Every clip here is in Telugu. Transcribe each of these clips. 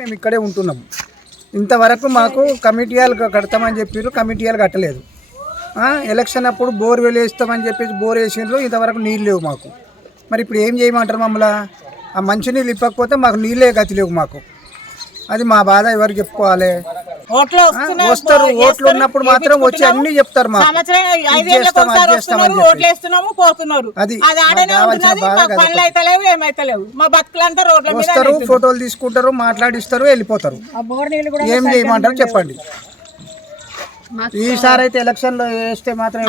మేము ఇక్కడే ఉంటున్నాం. ఇంతవరకు మాకు కమిటీలు కడతామని చెప్పారు, కమిటీలు కట్టలేదు. ఎలక్షన్ అప్పుడు బోర్వెల్ వేస్తామని చెప్పేసి బోర్ వేసిండ్రు, ఇంతవరకు నీళ్ళు లేవు మాకు. మరి ఇప్పుడు ఏం చేయమంటారు మమ్మల్ని? ఆ మంచినీళ్ళు ఇప్పకపోతే మాకు నీళ్ళే గతి లేవు మాకు. అది మా బాధ. ఎవరు చెప్పుకోవాలి? వస్తారు, ఓట్లు ఉన్నప్పుడు మాత్రం వచ్చి అన్ని చెప్తారు. మాకు వస్తారు, ఫోటోలు తీసుకుంటారు, మాట్లాడిస్తారు, వెళ్ళిపోతారు. ఏం చేయమంటారు చెప్పండి. ఈసారి అయితే ఎలక్షన్ లో వేస్తే మాత్రం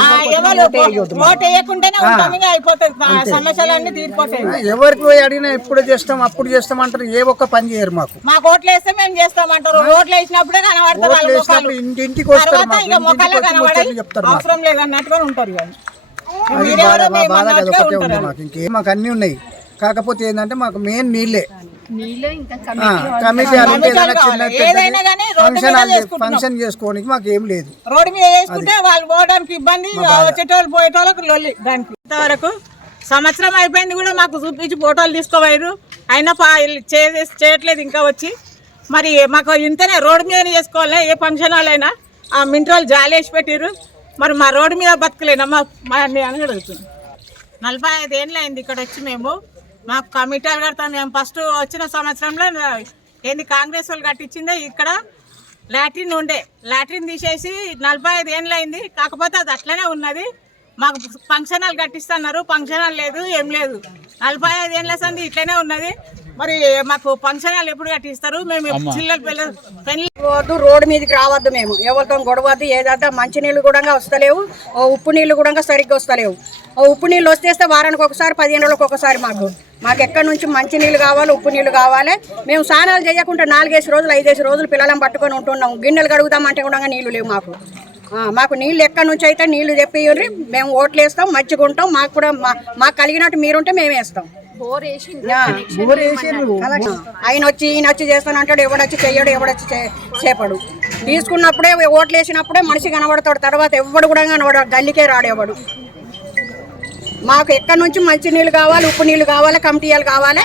ఎవరికి పోయి అడిగినా ఎప్పుడు చేస్తాం అప్పుడు చేస్తాం అంటారు. ఏ ఒక్క పని చేయరు. మాకు ఓట్లు వేస్తే మేము చేస్తామంటారు. ఓట్లు వేసినప్పుడే కనబడతారు, ఇంటింటికి వస్తారు, చెప్తారు. అవసరం లేదన్నట్టుగా ఉంటారు. మాకు ఇంకేం మాకు అన్ని ఉన్నాయి. కాకపోతే ఏంటంటే మాకు మెయిన్ నీళ్ళే. కమిటీ ఫంక్షన్ చేసుకోవడానికి మాకు ఏం లేదు. రోడ్డు మీద వేసుకుంటే వాళ్ళు పోవడానికి ఇబ్బంది, వచ్చేటోళ్ళు పోయేటోళ్ళకి లొల్లి. దానికి ఇంతవరకు సంవత్సరం అయిపోయింది కూడా మాకు చూపించి ఫోటోలు తీసుకోవారు. అయినా చేయట్లేదు ఇంకా వచ్చి. మరి మాకు ఇంతనే రోడ్డు మీద చేసుకోవాలి. ఏ ఫంక్షన్ వాళ్ళైనా ఆ మింట్రోలు జాలి వేసి పెట్టారు. మరి మా రోడ్డు మీద బతకలేనా మా అని అడుగుతుంది. 45 ఏళ్ళు అయింది ఇక్కడ వచ్చి. మాకు కమిటీలు కడతాం. మేము ఫస్ట్ వచ్చిన సంవత్సరంలో ఏంది కాంగ్రెస్ వాళ్ళు కట్టించిందే. ఇక్కడ లాట్రిన్ ఉండే, లాట్రిన్ తీసేసి 45 ఏళ్ళు అయింది. కాకపోతే అది అట్లనే ఉన్నది. మాకు ఫంక్షన్ హాల్ కట్టిస్తున్నారు, ఫంక్షన్ హాల్ లేదు, ఏం లేదు. 45 ఏళ్ళ సంది ఇట్లనే ఉన్నది. మరి మాకు ఫంక్షన్ హాల్ ఎప్పుడు కట్టిస్తారు? మేము పెళ్లి రోడ్డు మీదకి రావద్దు, మేము ఎవరితో గొడవద్దు. ఏదంటే మంచినీళ్ళు కూడా వస్తలేవు, ఉప్పు నీళ్ళు కూడా సరిగ్గా వస్తలేవు. ఉప్పు నీళ్ళు వస్తేస్తే వారానికి ఒకసారి, 15 రోజులకు ఒకసారి. మాకు ఎక్కడి నుంచి మంచి నీళ్ళు కావాలి, ఉప్పు నీళ్ళు కావాలి. మేము స్నానాలు చేయకుండా 4 రోజులు 5 రోజులు పిల్లలను పట్టుకొని ఉంటున్నాం. గిన్నెలు కడుగుదామంటే కూడా నీళ్ళు లేవు మాకు నీళ్ళు ఎక్కడి నుంచి అయితే నీళ్లు తెప్పియ్యండి. మేము ఓట్లు వేస్తాం, మంచిగా ఉంటాం. మాకు కూడా మాకు కలిగినట్టు మీరుంటే మేము వేస్తాం. ఆయన వచ్చి ఈయన వచ్చి చేస్తానంటాడు. ఎవడొచ్చి చెయ్యడు, ఎవడొచ్చి చేపడు. తీసుకున్నప్పుడే ఓట్లు వేసినప్పుడే మనిషి కనబడతాడు. తర్వాత ఎవడు కూడా కనబడతాడు, గల్లికే రాడు ఎవడు. మాకు ఎక్కడి నుంచి మంచి నీళ్ళు కావాలి, ఉప్పు నీళ్ళు కావాలి, కమిటీలు కావాలి.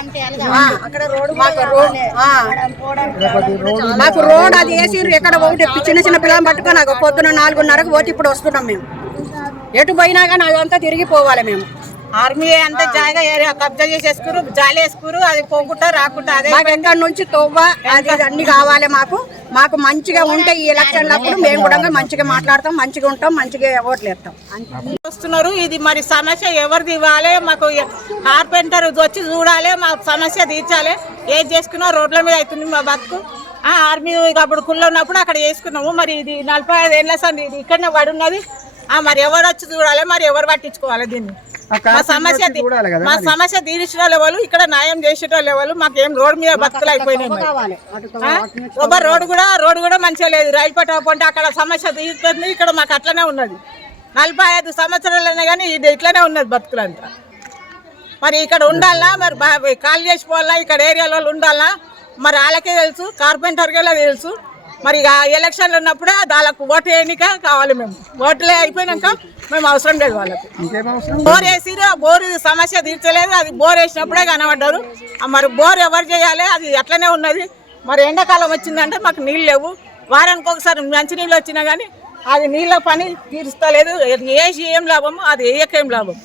మాకు రోడ్ అది వేసి ఎక్కడ ఒకటి చిన్న చిన్న పిల్లలు పట్టుకొని పొద్దున 4:30కు పోతే ఇప్పుడు వస్తున్నాం. మేము ఎటు పోయినా కానీ అదంతా తిరిగిపోవాలి. మేము ఆర్మీ అంతా జాగా ఏరియా కబ్జా చేసేసుకురు, జాలి వేసుకురు. అది పోకుండా రాకుండా అదే ఎక్కడి నుంచి తవ్వ అది అన్ని కావాలి. మాకు మంచిగా ఉంటే ఈ ఎలక్షన్లప్పుడు మేము కూడా మంచిగా మాట్లాడతాం, మంచిగా ఉంటాం, మంచిగా ఓట్లు వేస్తాం. వస్తున్నారు. ఇది మరి సమస్య ఎవరిది ఇవ్వాలి? మాకు కార్పెంటర్ వచ్చి చూడాలి, మా సమస్య తీర్చాలి. ఏది చేసుకున్నా రోడ్ల మీద అవుతుంది మా బతుకు. ఆర్మీ అప్పుడు కుళ్ళు ఉన్నప్పుడు అక్కడ చేసుకున్నాము. మరి ఇది 45 ఏళ్ళ సంది ఇది ఇక్కడనే పడి ఉన్నది. మరి ఎవరు వచ్చి చూడాలి, మరి ఎవరు పట్టించుకోవాలి దీన్ని? మా సమస్య తీర్చిన లెవెల్, ఇక్కడ న్యాయం చేసేట లెవెల్. మాకేం రోడ్డు మీద బతుకులు అయిపోయినాయి. రోడ్డు కూడా మంచిగా లేదు. రైలు పట్టాలంటే అక్కడ సమస్య తీరుతుంది, ఇక్కడ మాకు అట్లనే ఉన్నది. 45 సంవత్సరాలైనా కానీ ఇది ఇట్లనే ఉన్నది బతుకులంతా. మరి ఇక్కడ ఉండాలా, మరి కాల్ చేసిపోవాలా, ఇక్కడ ఏరియాలో ఉండాలా, మరి వాళ్ళకే తెలుసు, కార్పెంటర్కే తెలుసు. మరి ఇక ఎలక్షన్లు ఉన్నప్పుడే వాళ్ళకు ఓటు వేయనిక కావాలి. మేము ఓట్లే అయిపోయినాక మేము అవసరం లేదు వాళ్ళకి. బోర్ వేసిరు, బోరు సమస్య తీర్చలేదు. అది బోర్ వేసినప్పుడే కనబడ్డారు. మరి బోర్ ఎవరు చేయాలి? అది అట్లనే ఉన్నది. మరి ఎండాకాలం వచ్చిందంటే మాకు నీళ్ళు లేవు. వారానికి ఒకసారి మంచి నీళ్ళు వచ్చినా కానీ అది నీళ్ళ పని తీరుస్తలేదు. వేసి ఏం లాభము, అది వేయకేం లాభం.